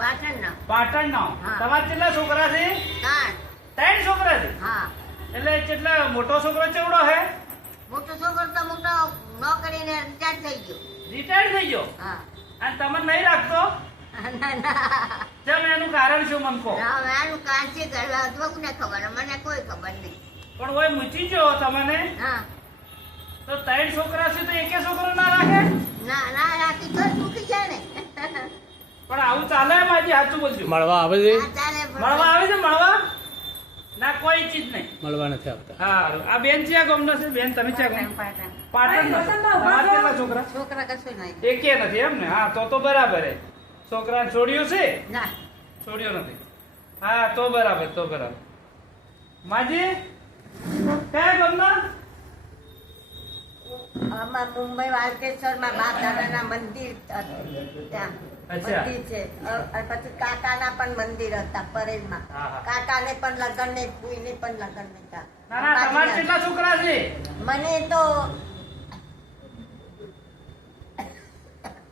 પાટણના. પાટણનો. તમારે કેટલા છોકરા છે? તાણ ત્રણ છોકરા છે? હા. એટલે કેટલા મોટો છોકરો ચેવડો હે? મોટો છોકરો તો મોટો નોકરીને રિટાયર થઈ ગયો. રિટાયર થઈ ગયો? હા. અને તમે નહીં રાખતો ચમ એનું કારણ શું મને કહો? એનું કારણ છે ઘરવા કોને ખબર મને કોઈ ખબર નહીં. પણ ઓય મૂચી ગયો તમને? હા. તો ત્રણ છોકરા છે તો એકે છોકરો ના રાખે? ના ના રાખી તો મૂકી જાય ને. પણ આવું ચાલે માજી સાચું બોલજો. મળવા આવે છે? હા, ચાલે પણ- મળવા આવે છે મળવા? ના કોઈ ચીજ નહીં. મળવા નથી આવતા. હા આ બેન છે ગમનો છે? બેન તમે છે. પાટણ કેટલા છોકરા? છોકરા કશું નહીં. એકે નથી એમ ને? હા તો તો બરાબર હે છોકરા છોડ્યું છે? ના. છોડ્યો નથી. હા તો બરાબર તો બરાબર. માજી કયા ગમના? આમાં મુંબઈ વાલકેશ્વરમાં બાપ દાદાના મંદિર ત્યાં. મંદિર છે. પછી કાકાના પણ મંદિર હતા પરેલમાં. કાકાને પણ લગ્ન ને ફૂઈને પણ લગ્ન નતા ના ના તમારે કેટલા છોકરા છે? મને તો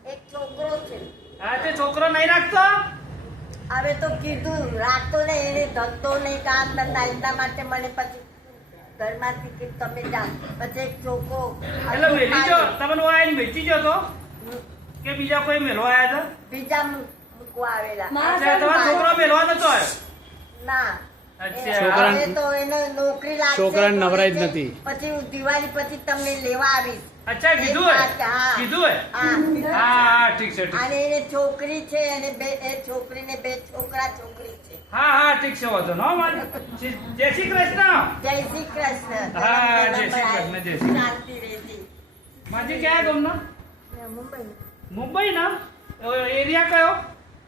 એક છોકરો છે. હા તે છોકરો નહીં રાખતો? હવે તો કીધું રાખતો ને એને ધંધો નહીં કામ ધંધા એટલા માટે મને પછી ઘરમાંથી કે તમે જાઓ. પછી એક એટલે વેચી જો તમને વાયન વેચી જો તો? કે બીજા કોઈ મેળો આવ્યા બીજા મૂ- મૂકવા આવેલા. તમારો છોકરો મેળવા નતો આવ્યો ના. અચ્છા. છોકરા- તો એને નોકરી લાગશે છોકરાને નવરાઈ જ નથી. પછી હું દિવાળી પછી તમને લેવા આવીશ. અચ્છા કીધું હે. કીધું હે હા. હા ઠીક છે ઠીક અને એને છોકરી છે અને બે એ છોકરીને બે છોકરા છોકરી છે. હા હા ઠીક છે વાંધો નો મારે જય શ્રી કૃષ્ણ. જય શ્રી કૃષ્ણ. હા, જય શ્રી કૃષ્ણ, જય શ્રી શાંતિ રહેતી માજી ક્યાં ગમનો? મુંબઈ. મુંબઈ ના એરિયા કયો?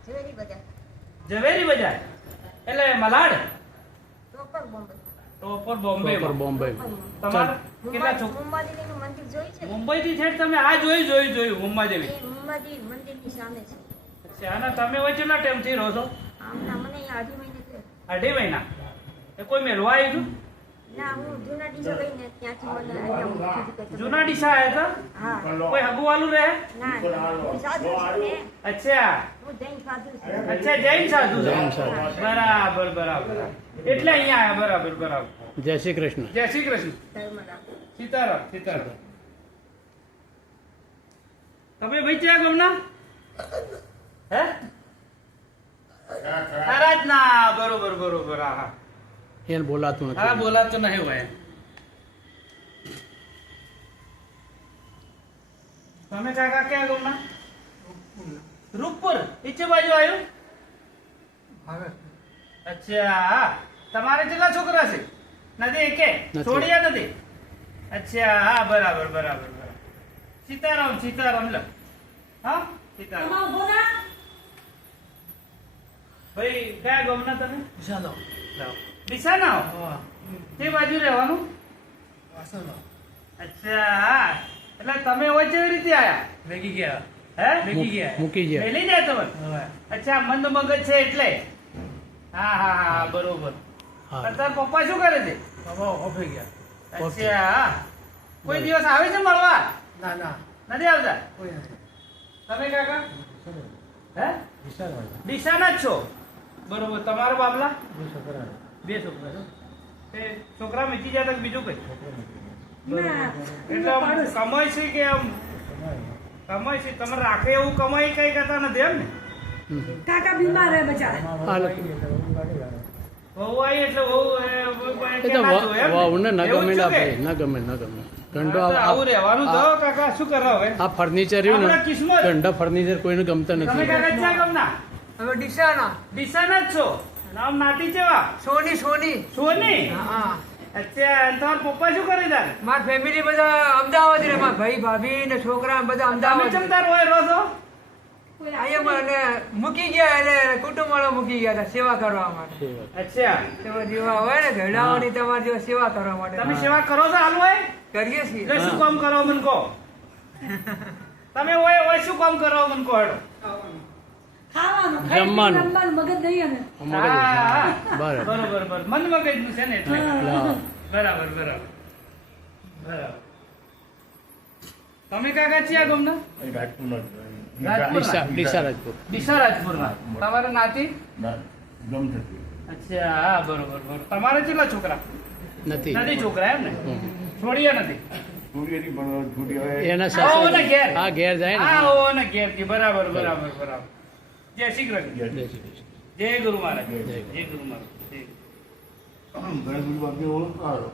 ઝવેરી બજાર. ઝવેરી બજાર. એટલે Malad? Proper Bombay. Proper Bombay proper Bombay તમારે કેટલા છોકરા મુંબાદેવીનું મંદિર જોયું છે? મુંબઈ થી છેડ તમે આ જોઈ જોઈ જોયું મુંબા જેવી એ મંદિરની સામે છે. અચ્છા અને તમે વચ્ચે કેટલા ટાઈમથી રહો છો? આમના મને અઢી મહિને અઢી મહિના? કોઈ મેળવા આવ્યું જૂના ડીસો આવ્યા હતા? કોઈ હગુ વાલું રહે અચ્છા. અચ્છા જૈન સાધુ જૈન સાધુ. બરાબર બરાબર. એટલે અહીંયા આવ્યા બરાબર બરાબર. જય શ્રી કૃષ્ણ. જય શ્રી કૃષ્ણ. સીતારામ સીતારામ. તમે ભાઈ ક્યાં ગમના હે? ખરા જ ના બરોબર બરોબર હા હા. એને બોલાતું હા બોલાતું નહીં હોય. તમે કાકા ક્યાં ગમના રૂપપુર. ઈચ્છે બાજુ આવ્યું? અચ્છા હા. તમારે કેટલા છોકરા છે? નથી એકે? છોડ્યા નથી? અચ્છા હા બરાબર બરાબર બરાબર. સીતારામ સીતારામ લો હા સીતારામ. ભાઈ કયા ગમના તમે? લાવો. તે બાજુ રહેવાનું? અચ્છા હા. એટલે તમે કેવી રીતે આયા? ભેગી ગયા. હે? ભેગી ગયા. મૂકી ગયા. મેલી જાય તમે? અચ્છા મંદ મગજ છે એટલે? હા હા હા બરોબર. તારા પપ્પા શું કરે છે? બાબા ઓફે ગયા. અચ્છા કોઈ દિવસ આવે છે મળવા? ના ના. નથી આવતા? કોઈ નથી. તમે કાકા? હે? દિશાના જ છો? બરોબર. તમારો બાબલા? બે છોકરા બે છોકરા મીચી જતા કે બીજું કઈ? એટલે કમાય છે કે આમ કમાય છે? તમે રાખે એવું કમાઈ કઈ કરતા નથી એમ ને? કાકા બીમાર હે બચારા. વહુ આવી એટલે વહુ એ, એ ના? ને? ગમે ન ગમે ગંડો આવું રહેવાનું તો કાકા શું કરો હવે? આ ફર્નિચર રહ્યું ને ગંડા ફર્નિચર કોઈને ગમતા તમે નથી કાકા ક્યાં ગમના હવે ડીસાના. ડીસાના જ છો. નામ નાટી જેવા સોની સોની. સોની? હા. અચ્છા તમારા પપ્પા શું કરે તારે? મારા ફેમિલી બધા અમદાવાદ રે મારા ભાઈ ભાભી ને છોકરા બધા અમદાવાદ ચમ તાર હોય રહો છો? અહીંયા મને મૂકી ગયા એટલે કુટુંબ વાળા મૂકી ગયા હતા સેવા કરવા માટે. અચ્છા. સેવા જેવા હોય ને ઘરડાઓની તમારી જેવા સેવા કરવા માટે. તમે સેવા કરો છો હાલ હોય? કરીએ છીએ. શું કામ કરો મને કહો? તમે હોય હોય શું કામ કરો મને કહો હેડો. જમવાનું. મગજ. બરાબર. છે ને એટલે. બરાબર બરાબર. બરાબર. તમે કાકા છીએ ગમના? તમારા નાતી? ના, ગમ થતી અચ્છા હા બરોબર બરોબર. તમારે કેટલા છોકરા? નથી. નથી છોકરા એમ ને? છોડ્યા નથી. એના ઘેર. હા ઘેર જાય ને. બરાબર બરાબર બરાબર. જય શ્રી કૃષ્ણ જય જય શ્રી કૃષ્ણ. જય ગુરુ મહારાજ જય જય ગુરુ મહારાજ જય. ગણેશ બાપની ઓળખ કાઢો